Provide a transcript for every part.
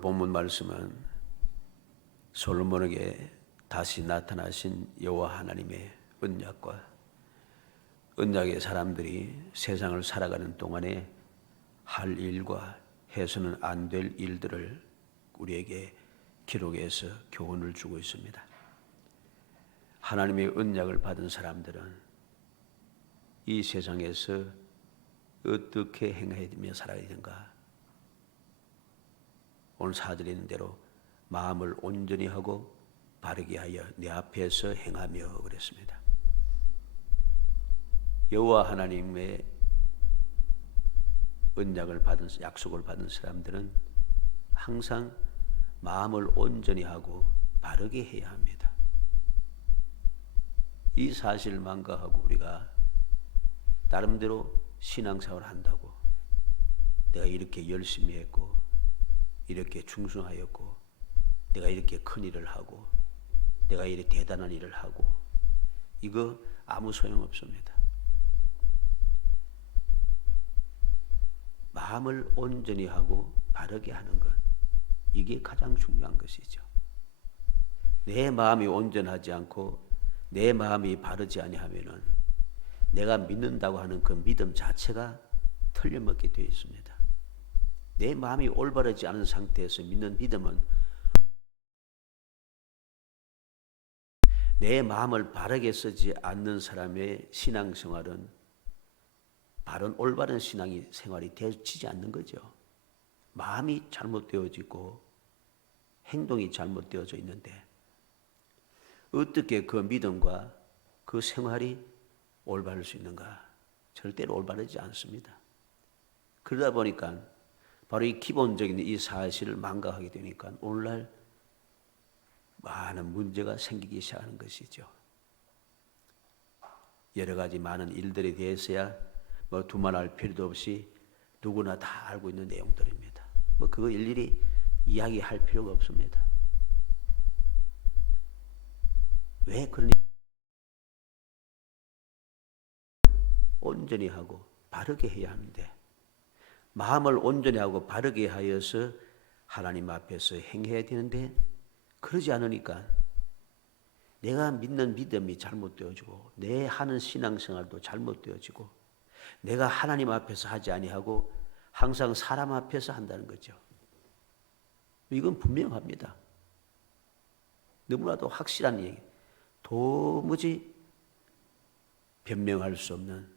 오늘 본문 말씀은 솔로몬에게 다시 나타나신 여호와 하나님의 언약의 사람들이 세상을 살아가는 동안에 할 일과 해서는 안 될 일들을 우리에게 기록해서 교훈을 주고 있습니다. 하나님의 언약을 받은 사람들은 이 세상에서 어떻게 행하며 살아야 되는가? 오늘 사절에 있는 대로 마음을 온전히 하고 바르게 하여 내 앞에서 행하며 그랬습니다. 여호와 하나님의 약속을 받은 사람들은 항상 마음을 온전히 하고 바르게 해야 합니다. 이 사실을 망각하고 우리가 나름대로 신앙생활을 한다고 내가 이렇게 열심히 했고 이렇게 충성하였고 내가 이렇게 큰 일을 하고 내가 이렇게 대단한 일을 하고 이거 아무 소용없습니다. 마음을 온전히 하고 바르게 하는 것, 이게 가장 중요한 것이죠. 내 마음이 온전하지 않고 내 마음이 바르지 아니하면은 내가 믿는다고 하는 그 믿음 자체가 틀려먹게 되어 있습니다. 내 마음이 올바르지 않은 상태에서 믿는 믿음은 내 마음을 바르게 쓰지 않는 사람의 신앙생활은 바른 올바른 생활이 되어지지 않는 거죠. 마음이 잘못되어지고 행동이 잘못되어져 있는데 어떻게 그 믿음과 그 생활이 올바를 수 있는가? 절대로 올바르지 않습니다. 그러다 보니까 바로 이 기본적인 이 사실을 망각하게 되니까 오늘날 많은 문제가 생기기 시작하는 것이죠. 여러 가지 많은 일들에 대해서야 두말할 필요도 없이 누구나 다 알고 있는 내용들입니다. 그거 일일이 이야기할 필요가 없습니다. 왜 그러니? 온전히 하고 바르게 해야 하는데 마음을 온전히 하고 바르게 하여서 하나님 앞에서 행해야 되는데 그러지 않으니까 내가 믿는 믿음이 잘못되어지고 내 하는 신앙생활도 잘못되어지고 내가 하나님 앞에서 하지 아니하고 항상 사람 앞에서 한다는 거죠. 이건 분명합니다. 너무나도 확실한 얘기. 도무지 변명할 수 없는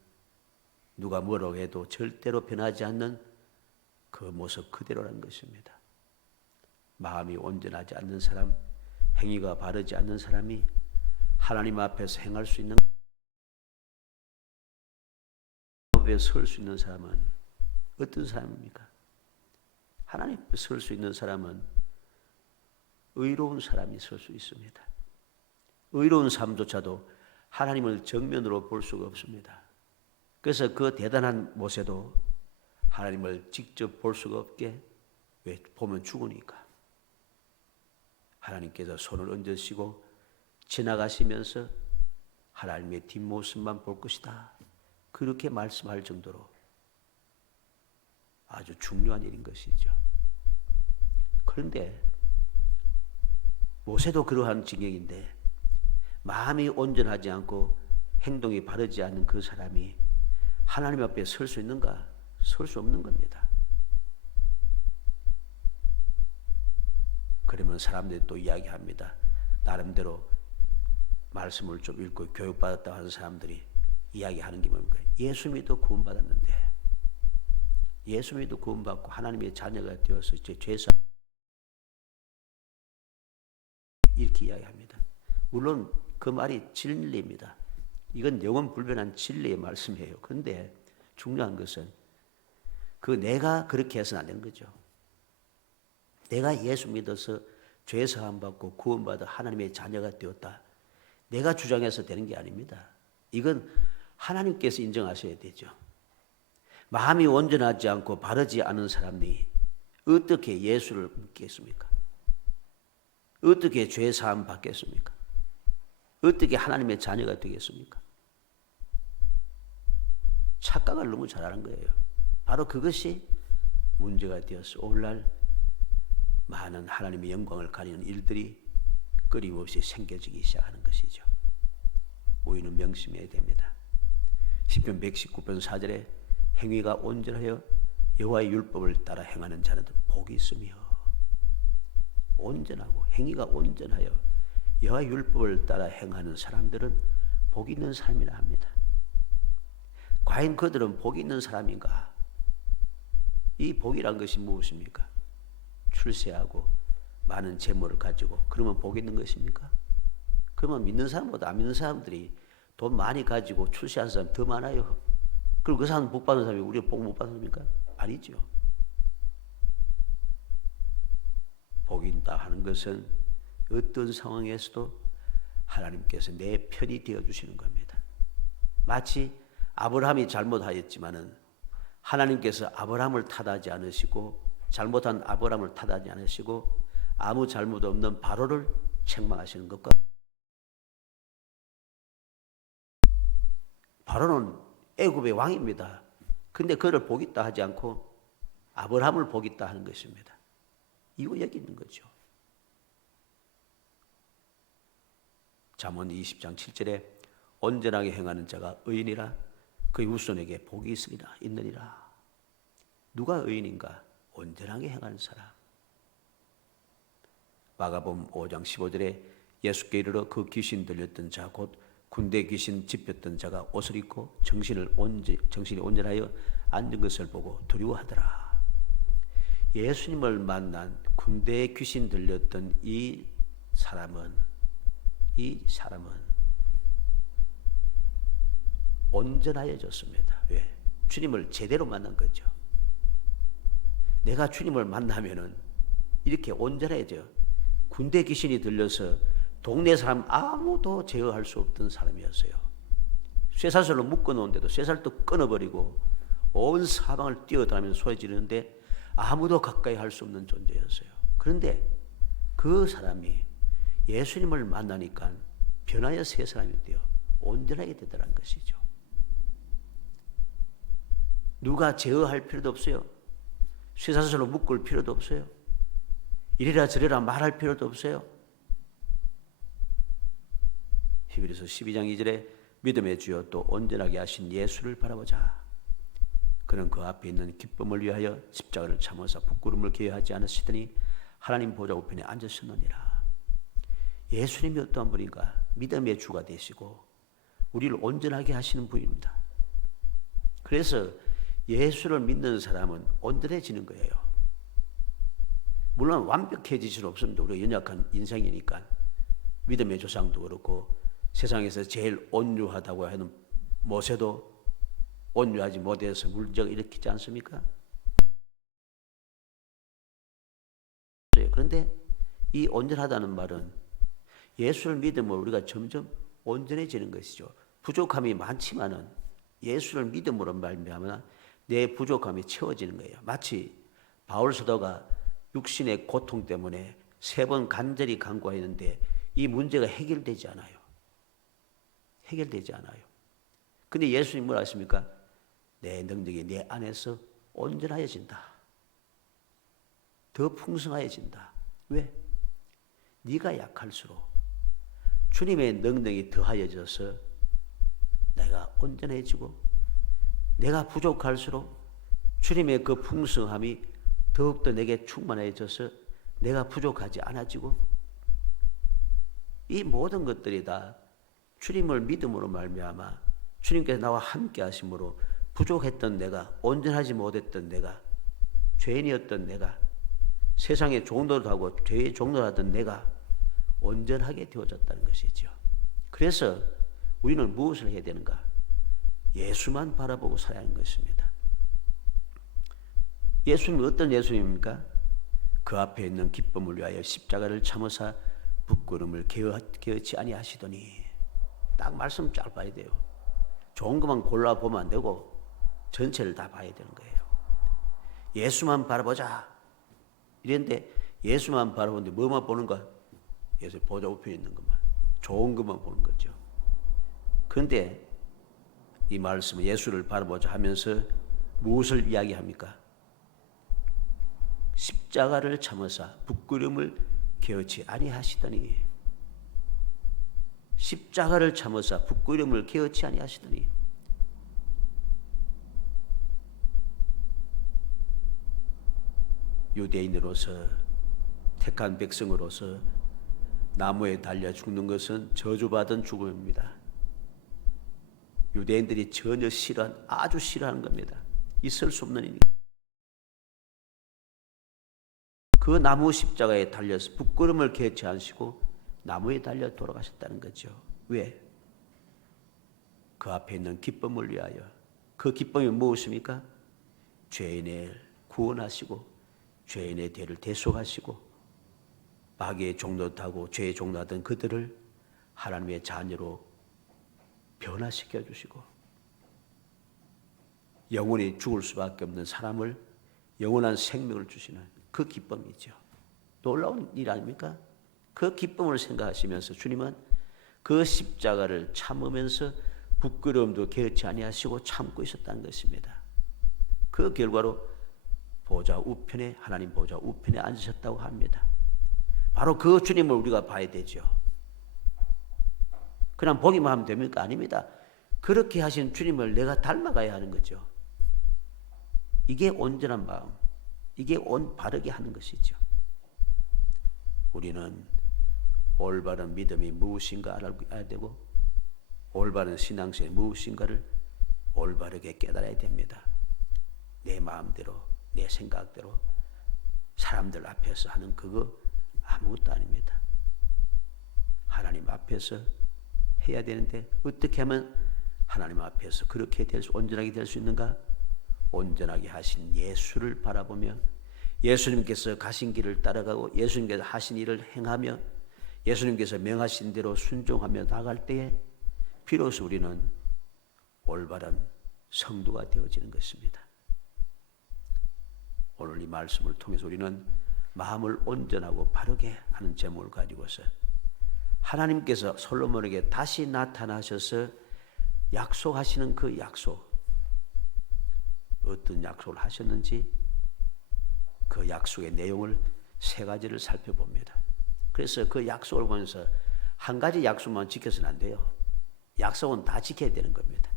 누가 뭐라고 해도 절대로 변하지 않는 그 모습 그대로라는 것입니다. 마음이 온전하지 않는 사람, 행위가 바르지 않는 사람이 하나님 앞에서 행할 수 있는 앞에 설 수 있는 사람은 어떤 사람입니까? 하나님 앞에 설 수 있는 사람은 의로운 사람이 설 수 있습니다. 의로운 삶조차도 하나님을 정면으로 볼 수가 없습니다. 그래서 그 대단한 모세도 하나님을 직접 볼 수가 없게 왜 보면 죽으니까 하나님께서 손을 얹으시고 지나가시면서 하나님의 뒷모습만 볼 것이다. 그렇게 말씀할 정도로 아주 중요한 일인 것이죠. 그런데 모세도 그러한 징역인데 마음이 온전하지 않고 행동이 바르지 않는 그 사람이 하나님 앞에 설 수 있는가? 설 수 없는 겁니다. 그러면 사람들이 또 이야기합니다. 나름대로 말씀을 좀 읽고 교육받았다고 하는 사람들이 이야기하는 게 뭡니까? 예수 믿어 구원받았는데 예수 믿어 구원받고 하나님의 자녀가 되어서 이제 죄사 이렇게 이야기합니다. 물론 그 말이 진리입니다. 이건 영원 불변한 진리의 말씀이에요. 그런데 중요한 것은 내가 그렇게 해서는 안 되는 거죠. 내가 예수 믿어서 죄 사함 받고 구원받아 하나님의 자녀가 되었다. 내가 주장해서 되는 게 아닙니다. 이건 하나님께서 인정하셔야 되죠. 마음이 온전하지 않고 바르지 않은 사람이 어떻게 예수를 믿겠습니까? 어떻게 죄 사함 받겠습니까? 어떻게 하나님의 자녀가 되겠습니까? 착각을 너무 잘하는 거예요. 바로 그것이 문제가 되어서 오늘날 많은 하나님의 영광을 가리는 일들이 끊임없이 생겨지기 시작하는 것이죠. 우리는 명심해야 됩니다. 시편 119편 4절에 행위가 온전하여 여호와의 율법을 따라 행하는 자는 복이 있으며, 온전하고 행위가 온전하여 여호와의 율법을 따라 행하는 사람들은 복이 있는 사람이라 합니다. 과연 그들은 복이 있는 사람인가? 이 복이란 것이 무엇입니까? 출세하고 많은 재물을 가지고 그러면 복이 있는 것입니까? 그러면 믿는 사람보다 안 믿는 사람들이 돈 많이 가지고 출세한 사람 더 많아요. 그럼 그 사람 복 받는 사람이 우리가 복 못 받습니까? 아니죠. 복이 있다 하는 것은 어떤 상황에서도 하나님께서 내 편이 되어주시는 겁니다. 마치 아브라함이 잘못하였지만은 하나님께서 아브라함을 탓하지 않으시고, 잘못한 아브라함을 탓하지 않으시고 아무 잘못 없는 바로를 책망하시는 것과, 바로는 애굽의 왕입니다. 근데 그를 복있다 하지 않고 아브라함을 복있다 하는 것입니다. 이거 여기 있는 거죠. 잠언 20장 7절에 온전하게 행하는 자가 의인이라 그의 후손에게 복이 있느니라. 누가 의인인가? 온전하게 행하는 사람. 마가복음 5장 15절에 예수께 이르러 그 귀신 들렸던 자 곧 군대 귀신 집혔던 자가 옷을 입고 정신이 온전하여 앉은 것을 보고 두려워하더라. 예수님을 만난 군대에 귀신 들렸던 이 사람은 온전하여졌습니다. 왜? 주님을 제대로 만난 거죠. 내가 주님을 만나면은 이렇게 온전해져요. 군대 귀신이 들려서 동네 사람 아무도 제어할 수 없던 사람이었어요. 쇠사슬로 묶어놓은데도 쇠살도 끊어버리고 온 사방을 뛰어다니면서 소리 지르는데 아무도 가까이 할 수 없는 존재였어요. 그런데 그 사람이 예수님을 만나니까 변하여 새 사람이 되어 온전하게 되더라는 것이죠. 누가 제어할 필요도 없어요. 쇠사슬로 묶을 필요도 없어요. 이래라 저래라 말할 필요도 없어요. 히브리서 12장 2절에 믿음의 주여 또 온전하게 하신 예수를 바라보자. 그는 그 앞에 있는 기쁨을 위하여 십자가를 참으사 부끄러움을 계획하지 않으시더니 하나님 보좌 우편에 앉으셨느니라. 예수님이 어떠한 분인가? 믿음의 주가 되시고 우리를 온전하게 하시는 분입니다. 그래서 예수를 믿는 사람은 온전해지는 거예요. 물론 완벽해질 수는 없습니다. 우리가 연약한 인생이니까. 믿음의 조상도 그렇고 세상에서 제일 온유하다고 하는 모세도 온유하지 못해서 문제가 일으키지 않습니까? 그런데 이 온전하다는 말은 예수를 믿으면 우리가 점점 온전해지는 것이죠. 부족함이 많지만은 예수를 믿음으로 말미암아 내 부족함이 채워지는 거예요. 마치 바울 사도가 육신의 고통 때문에 3번 간절히 간구했는데 이 문제가 해결되지 않아요. 해결되지 않아요. 근데 예수님 뭐라 하십니까? 내 능력이 내 안에서 온전하여진다. 더 풍성하여진다. 왜? 네가 약할수록 주님의 능력이 더하여져서 내가 온전해지고, 내가 부족할수록 주님의 그 풍성함이 더욱더 내게 충만해져서 내가 부족하지 않아지고, 이 모든 것들이 다 주님을 믿음으로 말미암아 주님께서 나와 함께 하심으로 부족했던 내가, 온전하지 못했던 내가, 죄인이었던 내가, 세상의 종노릇 하고 죄의 종노릇하던 내가 온전하게 되어졌다는 것이죠. 그래서 우리는 무엇을 해야 되는가? 예수만 바라보고 살아야 하는 것입니다. 예수님은 어떤 예수님입니까? 그 앞에 있는 기쁨을 위하여 십자가를 참으사 부끄러움을 개의치 아니하시더니. 딱 말씀 잘 봐야 돼요. 좋은 것만 골라보면 안 되고 전체를 다 봐야 되는 거예요. 예수만 바라보자 이랬는데 예수만 바라보는데 뭐만 보는가? 예수 보좌 우편에 있는 것만, 좋은 것만 보는 거죠. 그런데 이 말씀은 예수를 바라보자 하면서 무엇을 이야기합니까? 십자가를 참으사 부끄러움을 게으치 아니하시더니 십자가를 참으사 부끄러움을 게으치 아니하시더니 유대인으로서 택한 백성으로서 나무에 달려 죽는 것은 저주받은 죽음입니다. 유대인들이 전혀 아주 싫어하는 겁니다. 있을 수 없는 일입니다. 그 나무 십자가에 달려서 부끄러움을 게으치 않으시고 나무에 달려 돌아가셨다는 거죠. 왜? 그 앞에 있는 기쁨을 위하여. 그 기쁨이 무엇입니까? 죄인을 구원하시고 죄인의 죄를 대속하시고 마귀의 종노릇하고 죄의 종노하던 그들을 하나님의 자녀로 변화시켜 주시고 영원히 죽을 수밖에 없는 사람을 영원한 생명을 주시는 그 기쁨이죠. 놀라운 일 아닙니까? 그 기쁨을 생각하시면서 주님은 그 십자가를 참으면서 부끄러움도 게으치 아니하시고 참고 있었다는 것입니다. 그 결과로 보좌 우편에 하나님 보좌 우편에 앉으셨다고 합니다. 바로 그 주님을 우리가 봐야 되죠. 그냥 보기만 하면 됩니까? 아닙니다. 그렇게 하신 주님을 내가 닮아가야 하는 거죠. 이게 온전한 마음, 이게 바르게 하는 것이죠. 우리는 올바른 믿음이 무엇인가 알아야 되고 올바른 신앙생활이 무엇인가를 올바르게 깨달아야 됩니다. 내 마음대로 내 생각대로 사람들 앞에서 하는 그거 아무것도 아닙니다. 하나님 앞에서 해야 되는데 어떻게 하면 하나님 앞에서 그렇게 온전하게 될 수 있는가? 온전하게 하신 예수를 바라보며 예수님께서 가신 길을 따라가고 예수님께서 하신 일을 행하며 예수님께서 명하신 대로 순종하며 나갈 때에 비로소 우리는 올바른 성도가 되어지는 것입니다. 오늘 이 말씀을 통해서 우리는 마음을 온전하고 바르게 하는 제목을 가지고서 하나님께서 솔로몬에게 다시 나타나셔서 약속하시는 그 약속, 어떤 약속을 하셨는지 그 약속의 내용을 세 가지를 살펴봅니다. 그래서 그 약속을 보면서 한 가지 약속만 지켜서는 안 돼요. 약속은 다 지켜야 되는 겁니다.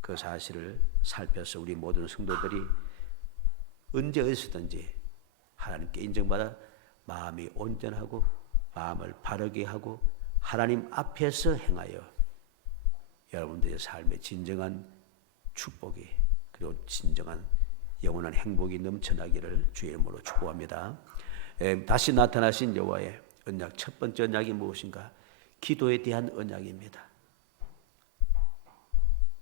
그 사실을 살펴서 우리 모든 성도들이 언제 어디서든지 하나님께 인정받아 마음이 온전하고 마음을 바르게 하고 하나님 앞에서 행하여 여러분들의 삶의 진정한 축복이 그리고 진정한 영원한 행복이 넘쳐나기를 주의 이름으로 축복합니다. 다시 나타나신 여호와의 언약, 첫 번째 언약이 무엇인가? 기도에 대한 언약입니다.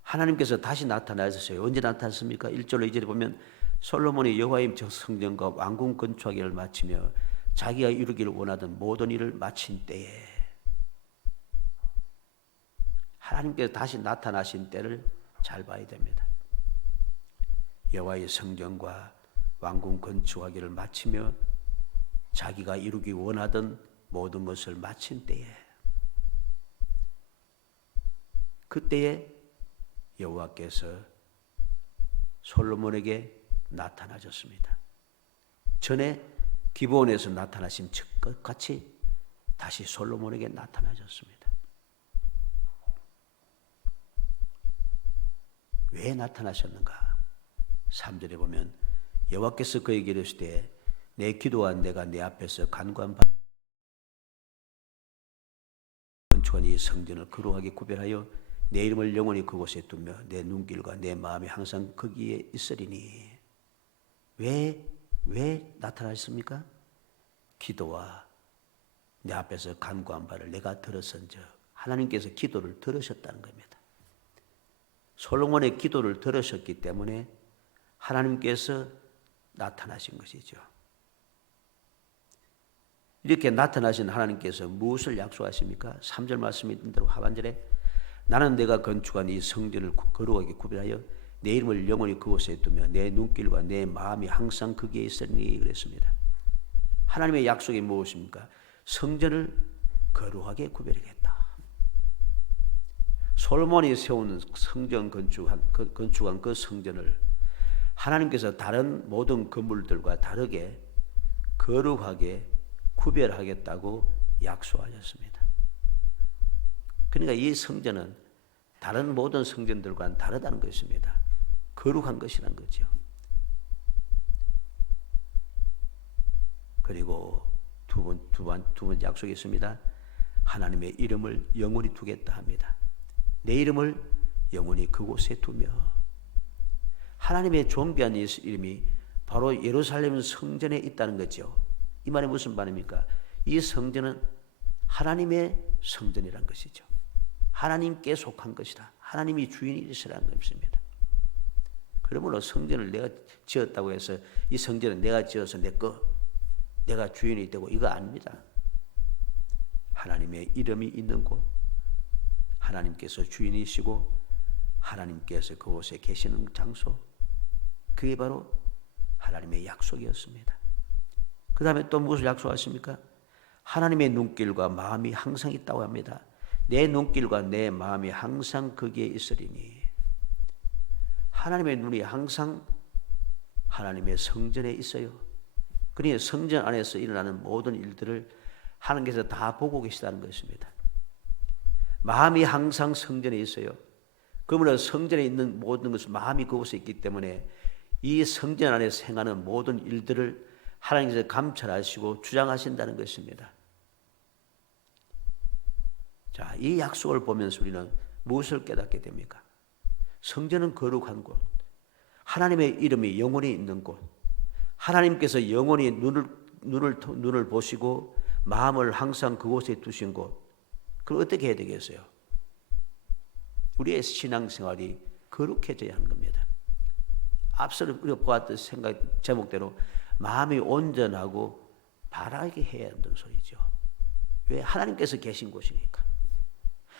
하나님께서 다시 나타나셨어요. 언제 나타났습니까? 1절로 2절에 보면 솔로몬이 여호와의 성전과 왕궁 건축하기를 마치며 자기가 이루기를 원하던 모든 일을 마친 때에 하나님께서 다시 나타나신 때를 잘 봐야 됩니다. 여호와의 성전과 왕궁 건축하기를 마치며 자기가 이루기 원하던 모든 것을 마친 때에 그때에 여호와께서 솔로몬에게 나타나셨습니다. 전에 기브온에서 나타나신 것 같이 다시 솔로몬에게 나타나셨습니다. 왜 나타나셨는가? 3절에 보면 여호와께서 그에게 이르시되 내 기도와 내가 내 앞에서 간구한 바 건축한 이 성전을 거룩하게 구별하여 내 이름을 영원히 그곳에 두며 내 눈길과 내 마음이 항상 거기에 있으리니. 왜 나타나셨습니까? 기도와 내 앞에서 간구한 바를 내가 들었은즉 하나님께서 기도를 들으셨다는 겁니다. 솔로몬의 기도를 들으셨기 때문에 하나님께서 나타나신 것이죠. 이렇게 나타나신 하나님께서 무엇을 약속하십니까? 3절 말씀이 있는 대로 하반절에 나는 내가 건축한 이 성전을 거룩하게 구별하여 내 이름을 영원히 그곳에 두며 내 눈길과 내 마음이 항상 거기에 있으니 그랬습니다. 하나님의 약속이 무엇입니까? 성전을 거룩하게 구별하겠다. 솔로몬이 세운 성전 건축한 그 성전을 하나님께서 다른 모든 건물들과 다르게 거룩하게 구별하겠다고 약속하셨습니다. 그러니까 이 성전은 다른 모든 성전들과는 다르다는 것입니다. 거룩한 것이란 거죠. 그리고 두 번째 약속이 있습니다. 하나님의 이름을 영원히 두겠다 합니다. 내 이름을 영원히 그곳에 두며, 하나님의 존귀한 이름이 바로 예루살렘 성전에 있다는 거죠. 이 말이 무슨 말입니까? 이 성전은 하나님의 성전이란 것이죠. 하나님께 속한 것이다. 하나님이 주인이시라는 것입니다. 그러므로 성전을 내가 지었다고 해서 이 성전은 내가 지어서 내가 주인이 되고 이거 아닙니다. 하나님의 이름이 있는 곳, 하나님께서 주인이시고 하나님께서 그곳에 계시는 장소, 그게 바로 하나님의 약속이었습니다. 그 다음에 또 무엇을 약속하십니까? 하나님의 눈길과 마음이 항상 있다고 합니다. 내 눈길과 내 마음이 항상 거기에 있으리니, 하나님의 눈이 항상 하나님의 성전에 있어요. 그러니 성전 안에서 일어나는 모든 일들을 하나님께서 다 보고 계시다는 것입니다. 마음이 항상 성전에 있어요. 그러므로 성전에 있는 모든 것은 마음이 그곳에 있기 때문에 이 성전 안에서 행하는 모든 일들을 하나님께서 감찰하시고 주장하신다는 것입니다. 자, 이 약속을 보면서 우리는 무엇을 깨닫게 됩니까? 성전은 거룩한 곳, 하나님의 이름이 영원히 있는 곳, 하나님께서 영원히 눈을 보시고 마음을 항상 그곳에 두신 곳, 그걸 어떻게 해야 되겠어요? 우리의 신앙생활이 거룩해져야 하는 겁니다. 앞서 우리가 보았던 제목대로 마음이 온전하고 바라게 해야 한다는 소리죠. 왜? 하나님께서 계신 곳이니까.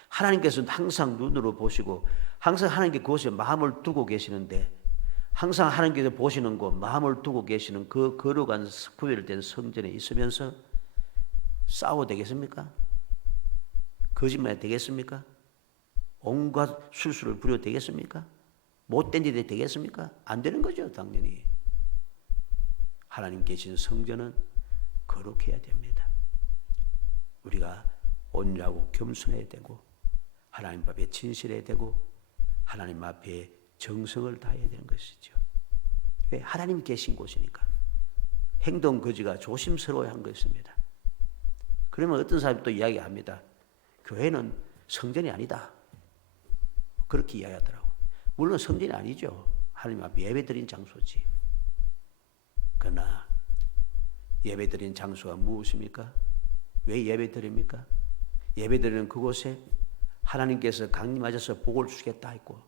하나님께서 항상 눈으로 보시고 항상 하나님께 그곳에 마음을 두고 계시는데, 항상 하나님께서 보시는 곳, 마음을 두고 계시는 그 거룩한 구별된 성전에 있으면서 싸워 되겠습니까? 거짓말 되겠습니까? 온갖 술수를 부려 되겠습니까? 못된 일이 되겠습니까? 안 되는 거죠, 당연히. 하나님 계신 성전은 거룩해야 됩니다. 우리가 온유하고 겸손해야 되고 하나님 앞에 진실해야 되고 하나님 앞에 정성을 다해야 되는 것이죠. 왜? 하나님 계신 곳이니까. 행동 거지가 조심스러워야 하는 것입니다. 그러면 어떤 사람이 또 이야기합니다. 교회는 성전이 아니다. 그렇게 이야기하더라고. 물론 성전이 아니죠. 하나님 앞에 예배드린 장소지. 그러나 예배드린 장소가 무엇입니까? 왜 예배드립니까? 예배드리는 그곳에 하나님께서 강림하셔서 복을 주시겠다 했고,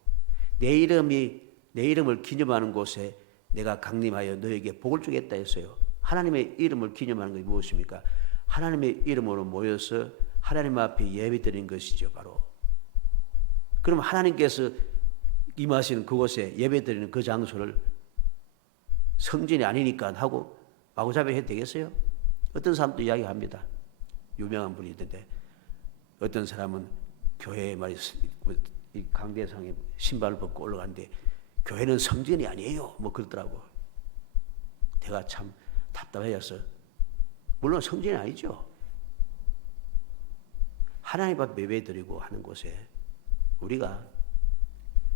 내 이름을 기념하는 곳에 내가 강림하여 너에게 복을 주겠다 했어요. 하나님의 이름을 기념하는 것이 무엇입니까? 하나님의 이름으로 모여서 하나님 앞에 예배드린 것이죠, 바로. 그럼 하나님께서 임하시는 그곳에 예배드리는 그 장소를 성전이 아니니까 하고 마구잡이 해도 되겠어요? 어떤 사람도 이야기합니다. 유명한 분이 있는데 어떤 사람은 교회에 이 강대상에 신발을 벗고 올라가는데 교회는 성전이 아니에요. 뭐 그러더라고. 내가 참 답답해서, 물론 성전이 아니죠. 하나님 앞에 예배드리고 하는 곳에 우리가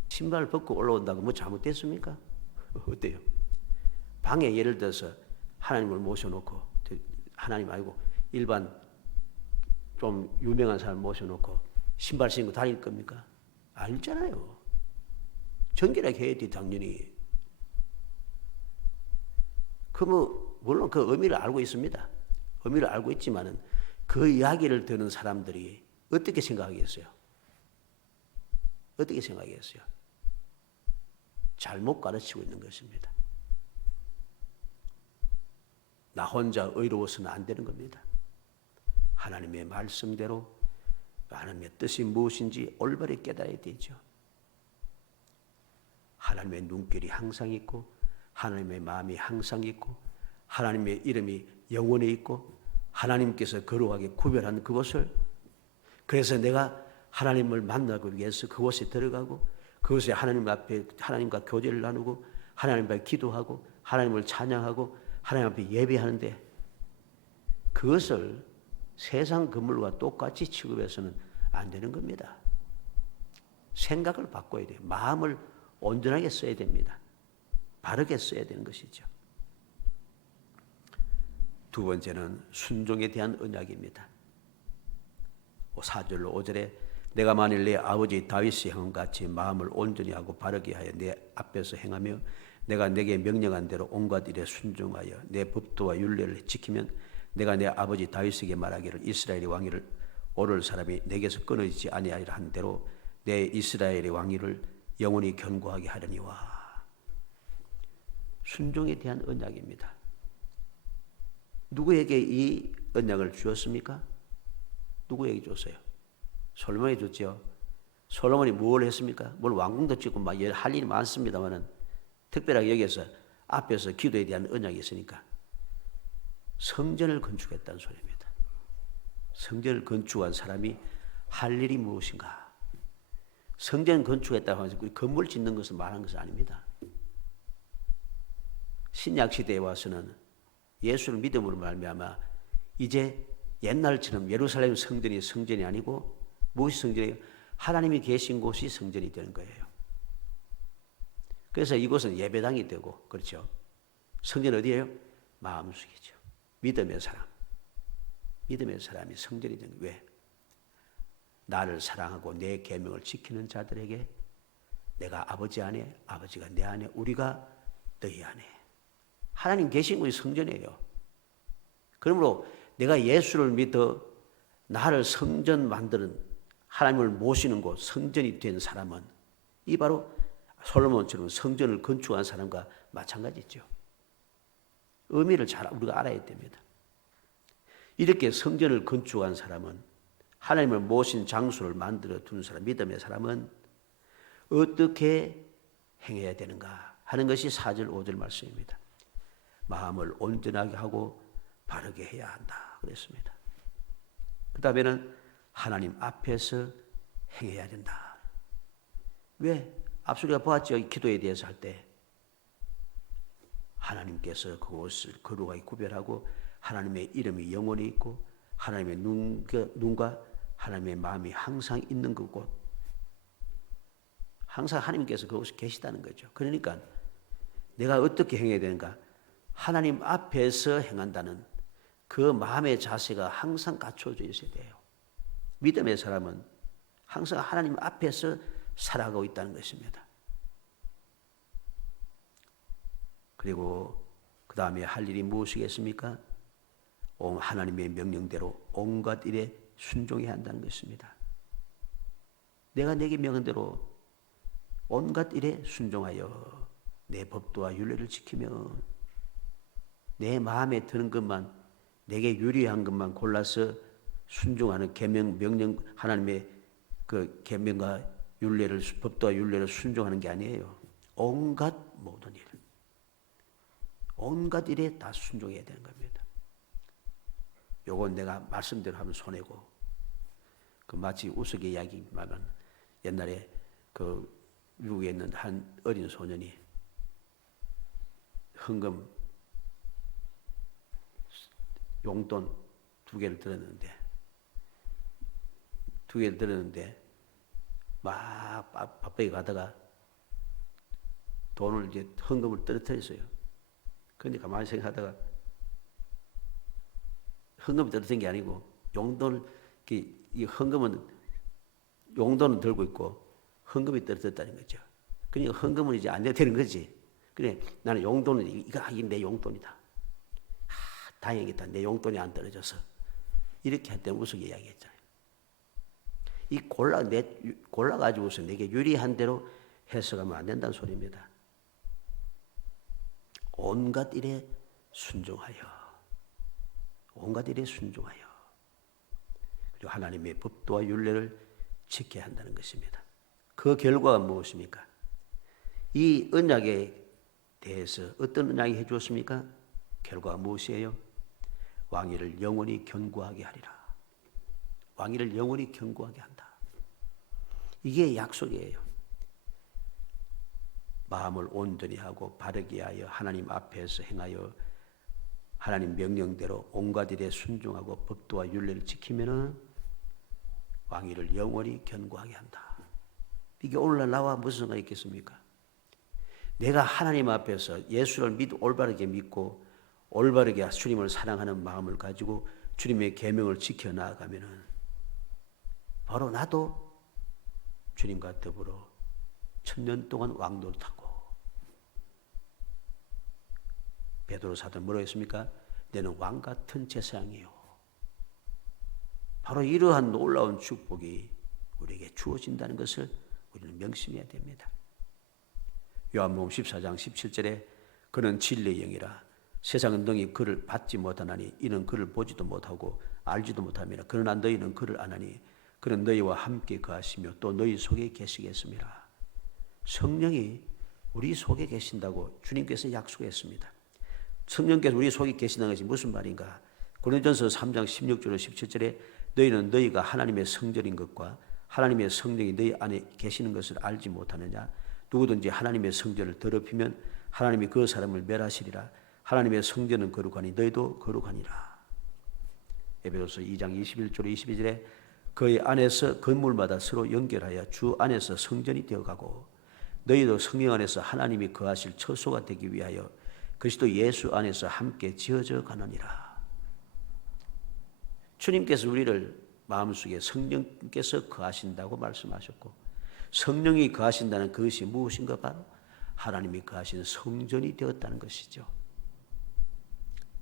신발을 벗고 올라온다고 뭐 잘못됐습니까? 어때요? 방에 예를 들어서 하나님을 모셔놓고, 하나님 아니고 일반 좀 유명한 사람 모셔놓고 신발 신고 다닐 겁니까? 아니잖아요. 정결하게 해야 돼, 당연히. 물론 그 의미를 알고 있습니다. 의미를 알고 있지만은 그 이야기를 듣는 사람들이 어떻게 생각하겠어요? 어떻게 생각하겠어요? 잘못 가르치고 있는 것입니다. 나 혼자 의로워서는 안 되는 겁니다. 하나님의 말씀대로 하나님의 뜻이 무엇인지 올바르게 깨달아야 되죠. 하나님의 눈길이 항상 있고 하나님의 마음이 항상 있고 하나님의 이름이 영원히 있고 하나님께서 거룩하게 구별한 그곳을, 그래서 내가 하나님을 만나기 위해서 그곳에 들어가고 그곳에 하나님 앞에 하나님과 교제를 나누고 하나님 앞에 기도하고 하나님을 찬양하고 하나님 앞에 예배하는데 그것을 세상 건물과 똑같이 취급해서는 안 되는 겁니다. 생각을 바꿔야 돼요. 마음을 온전하게 써야 됩니다. 바르게 써야 되는 것이죠. 두 번째는 순종에 대한 언약입니다. 4절로 5절에 내가 만일 내 아버지 다윗의 행함같이 마음을 온전히 하고 바르게 하여 내 앞에서 행하며 내가 내게 명령한 대로 온갖 일에 순종하여 내 법도와 율례를 지키면 내가 내 아버지 다윗에게 말하기를 이스라엘의 왕위를 오를 사람이 내게서 끊어지지 아니하리라 한 대로 내 이스라엘의 왕위를 영원히 견고하게 하려니와. 순종에 대한 언약입니다. 누구에게 이 언약을 주었습니까? 누구에게 줬어요? 솔로몬에게 줬죠. 솔로몬이 뭘 했습니까? 뭘 왕궁도 짓고 막 할 일이 많습니다만은 특별하게 여기서 앞에서 기도에 대한 언약이 있으니까 성전을 건축했다는 소리입니다. 성전을 건축한 사람이 할 일이 무엇인가? 성전 건축했다고 하면서 건물 짓는 것을 말하는 것은 아닙니다. 신약 시대에 와서는 예수를 믿음으로 말미암아 이제 옛날처럼 예루살렘 성전이 성전이 아니고 무엇이 성전이에요? 하나님이 계신 곳이 성전이 되는 거예요. 그래서 이곳은 예배당이 되고 그렇죠. 성전 어디예요? 마음속이죠. 믿음의 사람. 믿음의 사람이 성전이 되는 거예요. 왜? 나를 사랑하고 내 계명을 지키는 자들에게 내가 아버지 안에 아버지가 내 안에 우리가 너희 안에 하나님 계신 곳이 성전이에요. 그러므로 내가 예수를 믿어 나를 성전 만드는 하나님을 모시는 곳 성전이 된 사람은 이 바로 솔로몬처럼 성전을 건축한 사람과 마찬가지죠. 의미를 잘 우리가 알아야 됩니다. 이렇게 성전을 건축한 사람은 하나님을 모신 장소를 만들어 둔 사람, 믿음의 사람은 어떻게 행해야 되는가 하는 것이 4절, 5절 말씀입니다. 마음을 온전하게 하고 바르게 해야 한다 그랬습니다. 그 다음에는 하나님 앞에서 행해야 된다. 왜? 앞서 우리가 보았죠. 기도에 대해서 할 때 하나님께서 그곳을 거룩하게 구별하고 하나님의 이름이 영원히 있고 하나님의 눈과 하나님의 마음이 항상 있는 그곳, 항상 하나님께서 그곳에 계시다는 거죠. 그러니까 내가 어떻게 행해야 되는가? 하나님 앞에서 행한다는 그 마음의 자세가 항상 갖춰져 있어야 돼요. 믿음의 사람은 항상 하나님 앞에서 살아가고 있다는 것입니다. 그리고 그 다음에 할 일이 무엇이겠습니까? 하나님의 명령대로 온갖 일에 순종해야 한다는 것입니다. 내가 내게 명한 대로 온갖 일에 순종하여 내 법도와 율례를 지키며 내 마음에 드는 것만 내게 유리한 것만 골라서 순종하는 계명 명령 하나님의 그 계명과 율례를 법도와 율례를 순종하는 게 아니에요. 온갖 모든 일, 온갖 일에 다 순종해야 되는 겁니다. 요건 내가 말씀대로 하면 손해고 그 마치 우스개 이야기만 옛날에 그 미국에 있는 한 어린 소년이 헌금 용돈 2개를 들었는데 막 바쁘게 가다가 돈을 이제 헌금을 떨어뜨렸어요. 그런데 가만히 생각하다가 헌금이 떨어진 게 아니고 용돈을 이 헌금은 용돈은 들고 있고 헌금이 떨어졌다는 거죠. 그러니까 헌금은 이제 안 내도 되는 거지. 그래 나는 용돈은 이거 내 용돈이다. 다행이다. 내 용돈이 안 떨어져서. 이렇게 할 때 우스개 이야기했잖아요. 이 골라가지고서 내게 유리한 대로 해석하면 안 된다는 소리입니다. 온갖 일에 순종하여. 온갖 일에 순종하여. 그리고 하나님의 법도와 율례를 지켜야 한다는 것입니다. 그 결과가 무엇입니까? 이 언약에 대해서 어떤 언약이 해주었습니까? 결과가 무엇이에요? 왕위를 영원히 견고하게 하리라. 왕위를 영원히 견고하게 한다. 이게 약속이에요. 마음을 온전히 하고 바르게 하여 하나님 앞에서 행하여 하나님 명령대로 온갖 일에 순종하고 법도와 율례를 지키면은 왕위를 영원히 견고하게 한다. 이게 오늘날 나와 무슨 상관이 있겠습니까? 내가 하나님 앞에서 예수를 올바르게 믿고 올바르게 주님을 사랑하는 마음을 가지고 주님의 계명을 지켜 나아가면은 바로 나도 주님과 더불어 1000년 동안 왕노릇하고, 베드로 사도는 뭐라고 했습니까? 너는 왕 같은 제사장이요. 바로 이러한 놀라운 축복이 우리에게 주어진다는 것을 우리는 명심해야 됩니다. 요한복음 14장 17절에 그는 진리의 영이라 세상은 능히 그를 받지 못하나니 이는 그를 보지도 못하고 알지도 못함이라. 그러나 너희는 그를 아나니 그는 너희와 함께 거하시며 또 너희 속에 계시겠습니다. 성령이 우리 속에 계신다고 주님께서 약속했습니다. 성령께서 우리 속에 계신다는 것이 무슨 말인가? 고린도전서 3장 16절로 17절에 너희는 너희가 하나님의 성전인 것과 하나님의 성령이 너희 안에 계시는 것을 알지 못하느냐? 누구든지 하나님의 성전을 더럽히면 하나님이 그 사람을 멸하시리라. 하나님의 성전은 거룩하니 너희도 거룩하니라. 에베소서 2장 21절로 22절에 그의 안에서 건물마다 서로 연결하여 주 안에서 성전이 되어가고 너희도 성령 안에서 하나님이 거하실 처소가 되기 위하여 그리스도 예수 안에서 함께 지어져 가느니라. 주님께서 우리를 마음속에 성령께서 거하신다고 말씀하셨고, 성령이 거하신다는 그것이 무엇인가? 바로 하나님이 거하신 성전이 되었다는 것이죠.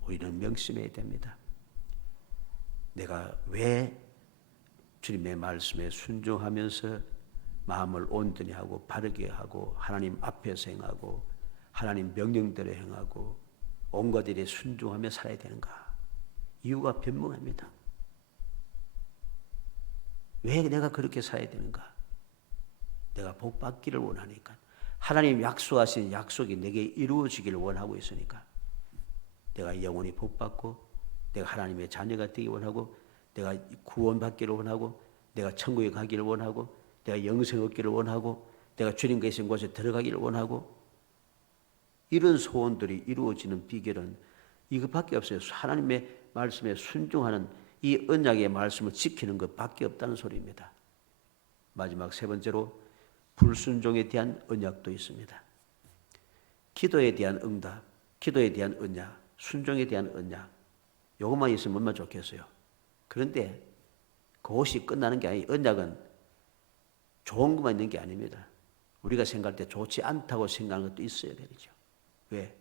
우리는 명심해야 됩니다. 내가 왜 주님의 말씀에 순종하면서 마음을 온전히 하고 바르게 하고 하나님 앞에서 행하고 하나님 명령대로 행하고 온갖 일에 순종하며 살아야 되는가? 이유가 변명합니다. 왜 내가 그렇게 살아야 되는가? 내가 복 받기를 원하니까. 하나님 약속하신 약속이 내게 이루어지기를 원하고 있으니까. 내가 영원히 복 받고 내가 하나님의 자녀가 되기 원하고 내가 구원받기를 원하고 내가 천국에 가기를 원하고 내가 영생 얻기를 원하고 내가 주님 계신 곳에 들어가기를 원하고, 이런 소원들이 이루어지는 비결은 이것밖에 없어요. 하나님의 말씀에 순종하는 이 언약의 말씀을 지키는 것밖에 없다는 소리입니다. 마지막 세 번째로 불순종에 대한 언약도 있습니다. 기도에 대한 응답, 기도에 대한 언약, 순종에 대한 언약, 이것만 있으면 얼마나 좋겠어요. 그런데 그것이 끝나는 게 아니에요. 언약은 좋은 것만 있는 게 아닙니다. 우리가 생각할 때 좋지 않다고 생각하는 것도 있어야 되죠. 왜?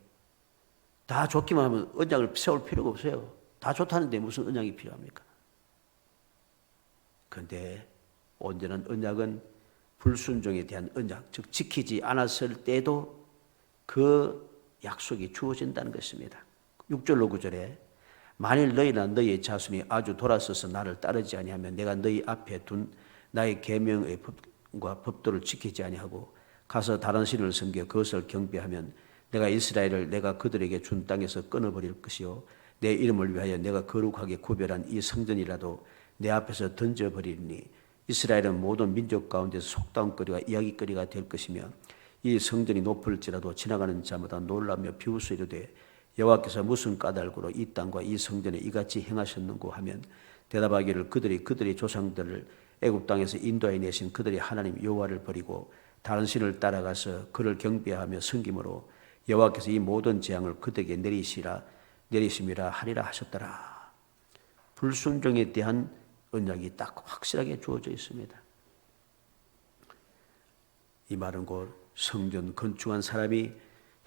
다 좋기만 하면 언약을 세울 필요가 없어요. 다 좋다는데 무슨 언약이 필요합니까? 그런데 온전한 언약은 불순종에 대한 언약, 즉 지키지 않았을 때도 그 약속이 주어진다는 것입니다. 6절로 9절에 만일 너희나 너희의 자손이 아주 돌아서서 나를 따르지 아니하면 내가 너희 앞에 둔 나의 계명의 법과 법도를 지키지 아니하고 가서 다른 신을 섬겨 그것을 경배하면 내가 이스라엘을 내가 그들에게 준 땅에서 끊어버릴 것이요 내 이름을 위하여 내가 거룩하게 구별한 이 성전이라도 내 앞에서 던져버리니 이스라엘은 모든 민족 가운데서 속담거리와 이야기거리가 될 것이며 이 성전이 높을지라도 지나가는 자마다 놀라며 비웃어 이르되 여호와께서 무슨 까닭으로 이 땅과 이 성전에 이같이 행하셨는고 하면 대답하기를 그들이 조상들을 애굽 땅에서 인도해 내신 그들의 하나님 여호와를 버리고 다른 신을 따라가서 그를 경배하며 섬김으로 여호와께서 이 모든 재앙을 그들에게 내리심이라 하리라 하셨더라. 불순종에 대한 언약이 딱 확실하게 주어져 있습니다. 이 말은 곧 성전 건축한 사람이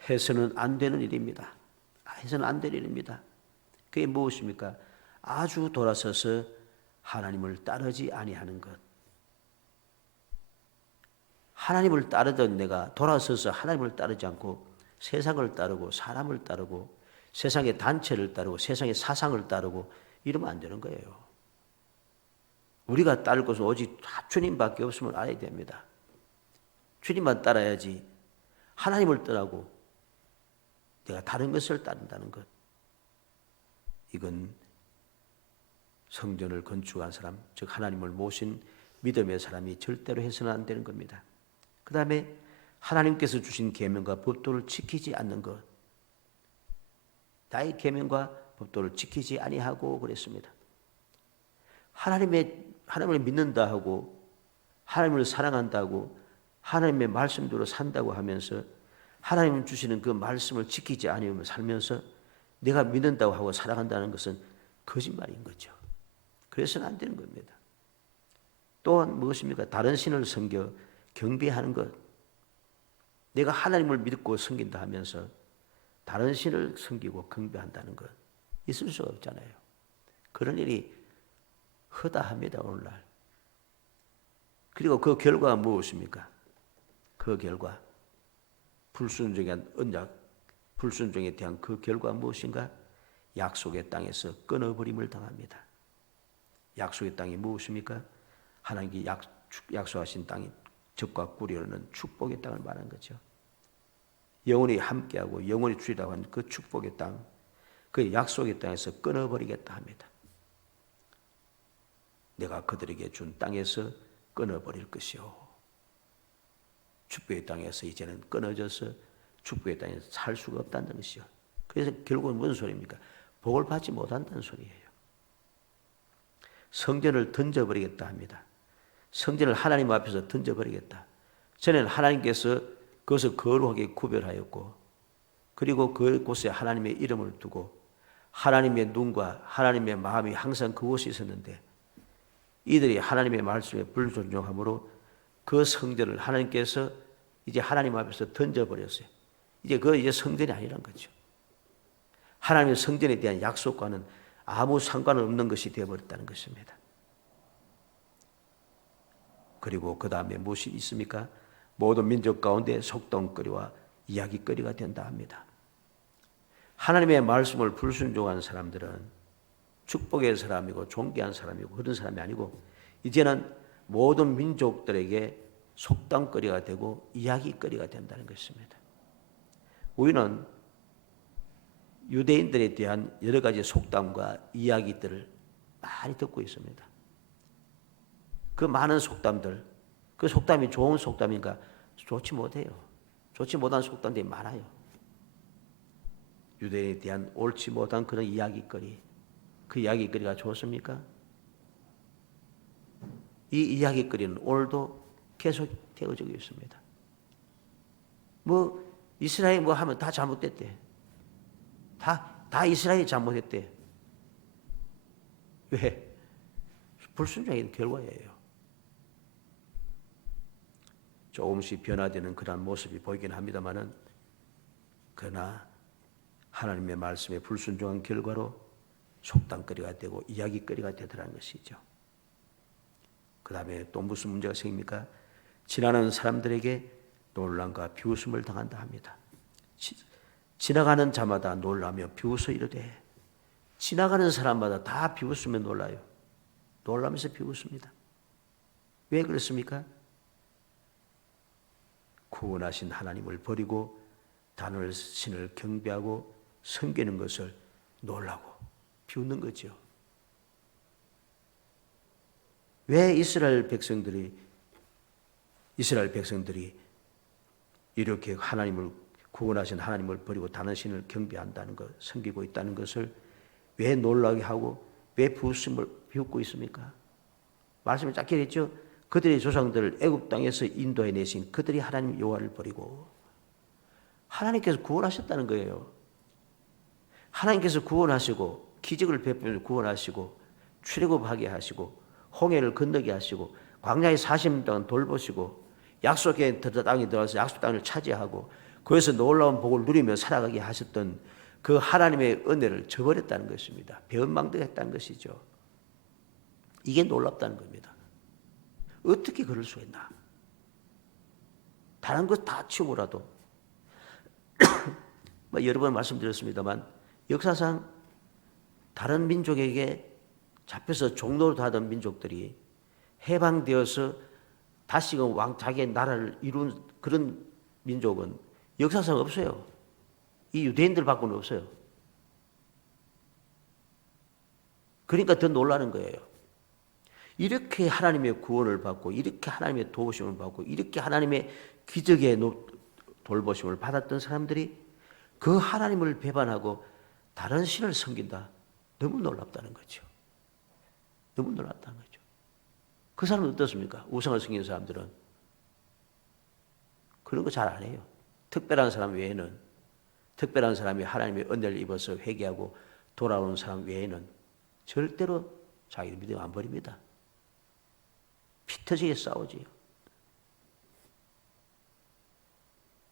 해서는 안 되는 일입니다. 해서는 안 될 일입니다. 그게 무엇입니까? 아주 돌아서서 하나님을 따르지 아니하는 것. 하나님을 따르던 내가 돌아서서 하나님을 따르지 않고 세상을 따르고 사람을 따르고 세상의 단체를 따르고 세상의 사상을 따르고 이러면 안 되는 거예요. 우리가 따를 것은 오직 주님밖에 없음을 알아야 됩니다. 주님만 따라야지 하나님을 떠나고 내가 다른 것을 따른다는 것. 이건 성전을 건축한 사람, 즉 하나님을 모신 믿음의 사람이 절대로 해서는 안 되는 겁니다. 그 다음에 하나님께서 주신 계명과 법도를 지키지 않는 것. 나의 계명과 법도를 지키지 아니하고 그랬습니다. 하나님을 믿는다 하고 하나님을 사랑한다고 하나님의 말씀대로 산다고 하면서 하나님 주시는 그 말씀을 지키지 않으며 살면서 내가 믿는다고 하고 사랑한다는 것은 거짓말인 거죠. 그래서는 안 되는 겁니다. 또한 무엇입니까? 다른 신을 섬겨 경배하는 것. 내가 하나님을 믿고 섬긴다 하면서 다른 신을 섬기고 경배한다는 것. 있을 수가 없잖아요. 그런 일이 허다합니다, 오늘날. 그리고 그 결과가 무엇입니까? 그 결과. 불순종에 대한 언약, 불순종에 대한 그 결과가 무엇인가? 약속의 땅에서 끊어버림을 당합니다. 약속의 땅이 무엇입니까? 하나님께 약속하신 땅이 적과 꿀이 흐르는 축복의 땅을 말하는 거죠. 영원히 함께하고 영원히 주리라고 하는 그 축복의 땅, 그 약속의 땅에서 끊어버리겠다 합니다. 내가 그들에게 준 땅에서 끊어버릴 것이요. 축복의 땅에서 이제는 끊어져서 축복의 땅에서 살 수가 없다는 것이요. 그래서 결국은 무슨 소리입니까? 복을 받지 못한다는 소리예요. 성전을 던져버리겠다 합니다. 성전을 하나님 앞에서 던져버리겠다. 전에는 하나님께서 그것을 거룩하게 구별하였고 그리고 그곳에 하나님의 이름을 두고 하나님의 눈과 하나님의 마음이 항상 그곳에 있었는데 이들이 하나님의 말씀에 불순종함으로 그 성전을 하나님께서 이제 하나님 앞에서 던져버렸어요. 이제 성전이 아니란 거죠. 하나님의 성전에 대한 약속과는 아무 상관없는 것이 되어버렸다는 것입니다. 그리고 그 다음에 무엇이 있습니까? 모든 민족 가운데 속담거리와 이야기거리가 된다 합니다. 하나님의 말씀을 불순종한 사람들은 축복의 사람이고 존귀한 사람이고 그런 사람이 아니고 이제는 모든 민족들에게 속담거리가 되고 이야기거리가 된다는 것입니다. 우리는 유대인들에 대한 여러 가지 속담과 이야기들을 많이 듣고 있습니다. 그 많은 속담들, 그 속담이 좋은 속담인가? 좋지 못해요. 좋지 못한 속담들이 많아요. 유대인에 대한 옳지 못한 그런 이야기거리, 그 이야기거리가 좋습니까? 이 이야기거리는 오늘도 계속 되어지고 있습니다. 이스라엘이 하면 다 잘못됐대. 다 이스라엘이 잘못했대. 왜? 불순종의 결과예요. 조금씩 변화되는 그런 모습이 보이긴 합니다만은 그러나 하나님의 말씀에 불순종한 결과로 속담거리가 되고 이야기거리가 되더라는 것이죠. 그 다음에 또 무슨 문제가 생깁니까? 지나는 사람들에게 놀람과 비웃음을 당한다 합니다. 지나가는 자마다 놀라며 비웃어 이르되 지나가는 사람마다 다 비웃으며 놀라요. 놀라면서 비웃습니다. 왜 그렇습니까? 구원하신 하나님을 버리고 다른 신을 경배하고 섬기는 것을 놀라고 비웃는 거죠. 왜 이스라엘 백성들이 이렇게 구원하신 하나님을 버리고 다른 신을 경배한다는 것, 섬기고 있다는 것을 왜 놀라게 하고 왜 비웃고 있습니까? 말씀에 짧게 했죠. 그들의 조상들을 애굽 땅에서 인도해 내신 그들이 하나님 여호와를 버리고 하나님께서 구원하셨다는 거예요. 하나님께서 구원하시고 기적을 베풀며 구원하시고 출애굽하게 하시고 홍해를 건너게 하시고 광야의 40년 동안 돌보시고 약속의 땅에 들어가서 약속 땅을 차지하고 거기서 놀라운 복을 누리며 살아가게 하셨던 그 하나님의 은혜를 저버렸다는 것입니다. 배은망덕했다는 것이죠. 이게 놀랍다는 겁니다. 어떻게 그럴 수 있나? 다른 것 다 치우고라도 여러 번 말씀드렸습니다만 역사상 다른 민족에게 잡혀서 종노릇 하던 민족들이 해방되어서 다시금 자기의 나라를 이룬 그런 민족은 역사상 없어요. 이 유대인들 밖에는 없어요. 그러니까 더 놀라는 거예요. 이렇게 하나님의 구원을 받고 이렇게 하나님의 도우심을 받고 이렇게 하나님의 기적의 돌보심을 받았던 사람들이 그 하나님을 배반하고 다른 신을 섬긴다. 너무 놀랍다는 거죠. 너무 놀랍다는 거죠. 그 사람은 어떻습니까? 우상을 섬기는 사람들은 그런 거 잘 안 해요. 특별한 사람 외에는, 특별한 사람이 하나님의 은혜를 입어서 회개하고 돌아오는 사람 외에는 절대로 자기 믿음 안 버립니다. 피 터지게 싸우지요.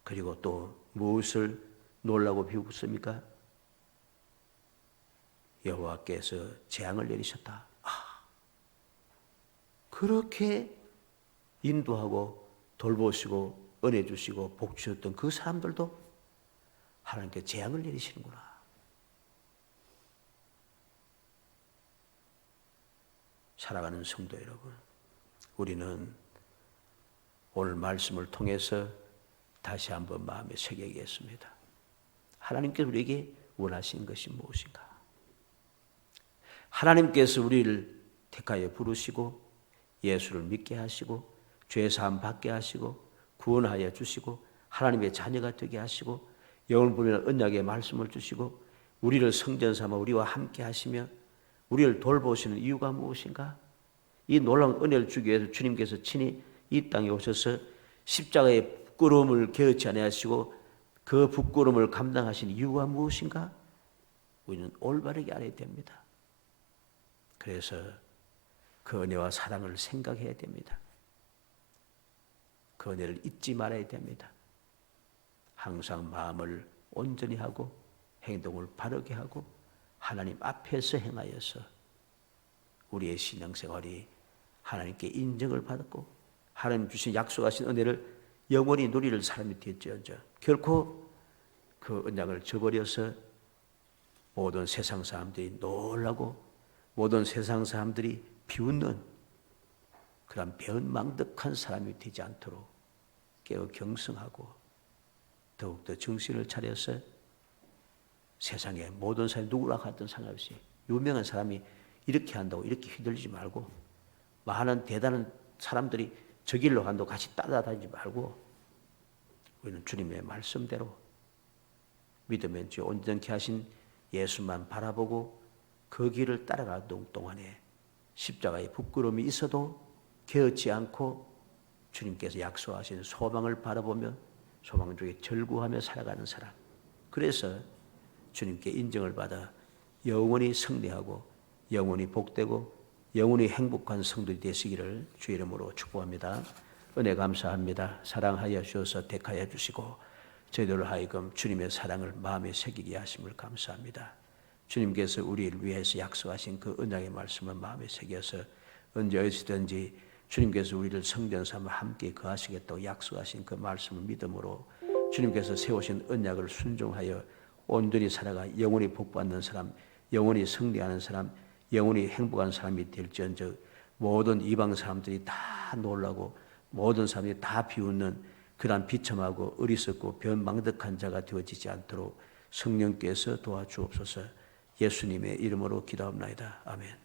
그리고 또 무엇을 놀라고 비웃습니까? 여호와께서 재앙을 내리셨다. 그렇게 인도하고 돌보시고 은혜 주시고 복 주셨던 그 사람들도 하나님께 재앙을 내리시는구나. 살아가는 성도 여러분, 우리는 오늘 말씀을 통해서 다시 한번 마음에 새기겠습니다. 하나님께서 우리에게 원하시는 것이 무엇인가? 하나님께서 우리를 택하여 부르시고 예수를 믿게 하시고 죄 사함 받게 하시고 구원하여 주시고 하나님의 자녀가 되게 하시고 영을 부르는 언약의 말씀을 주시고 우리를 성전 삼아 우리와 함께 하시며 우리를 돌보시는 이유가 무엇인가? 이 놀라운 은혜를 주기 위해서 주님께서 친히 이 땅에 오셔서 십자가의 부끄러움을 개의치 아니하시고 그 부끄러움을 감당하신 이유가 무엇인가? 우리는 올바르게 알아야 됩니다. 그래서 그 은혜와 사랑을 생각해야 됩니다. 그 은혜를 잊지 말아야 됩니다. 항상 마음을 온전히 하고 행동을 바르게 하고 하나님 앞에서 행하여서 우리의 신앙생활이 하나님께 인정을 받았고 하나님 주신 약속하신 은혜를 영원히 누릴 사람이 되었지언정 결코 그 언약을 저버려서 모든 세상 사람들이 놀라고 모든 세상 사람들이 비웃는 그런 배은망덕한 사람이 되지 않도록 깨어 경성하고 더욱더 정신을 차려서 세상에 모든 사람이 누구라 하든 상관없이 유명한 사람이 이렇게 한다고 이렇게 휘둘리지 말고 많은 대단한 사람들이 저 길로 간다고 같이 따라다니지 말고 우리는 주님의 말씀대로 믿음의 주 온전케 하신 예수만 바라보고 그 길을 따라가는 동안에 십자가의 부끄러움이 있어도 게으르지 않고 주님께서 약속하신 소망을 바라보며 소망 중에 절구하며 살아가는 사람. 그래서 주님께 인정을 받아 영원히 승리하고 영원히 복되고 영원히 행복한 성도들이 되시기를 주의 이름으로 축복합니다. 은혜 감사합니다. 사랑하여 주셔서 택하여 주시고 저희들을 하여금 주님의 사랑을 마음에 새기게 하심을 감사합니다. 주님께서 우리를 위해서 약속하신 그 언약의 말씀을 마음에 새겨서 언제 어디서든지 주님께서 우리를 성전 삼아 함께 거하시겠다고 약속하신 그 말씀을 믿음으로 주님께서 세우신 언약을 순종하여 온전히 살아가 영원히 복받는 사람, 영원히 승리하는 사람, 영원히 행복한 사람이 될지언정 모든 이방 사람들이 다 놀라고 모든 사람들이 다 비웃는 그런 비참하고 어리석고 변망덕한 자가 되어지지 않도록 성령께서 도와주옵소서. 예수님의 이름으로 기도합나이다. 아멘.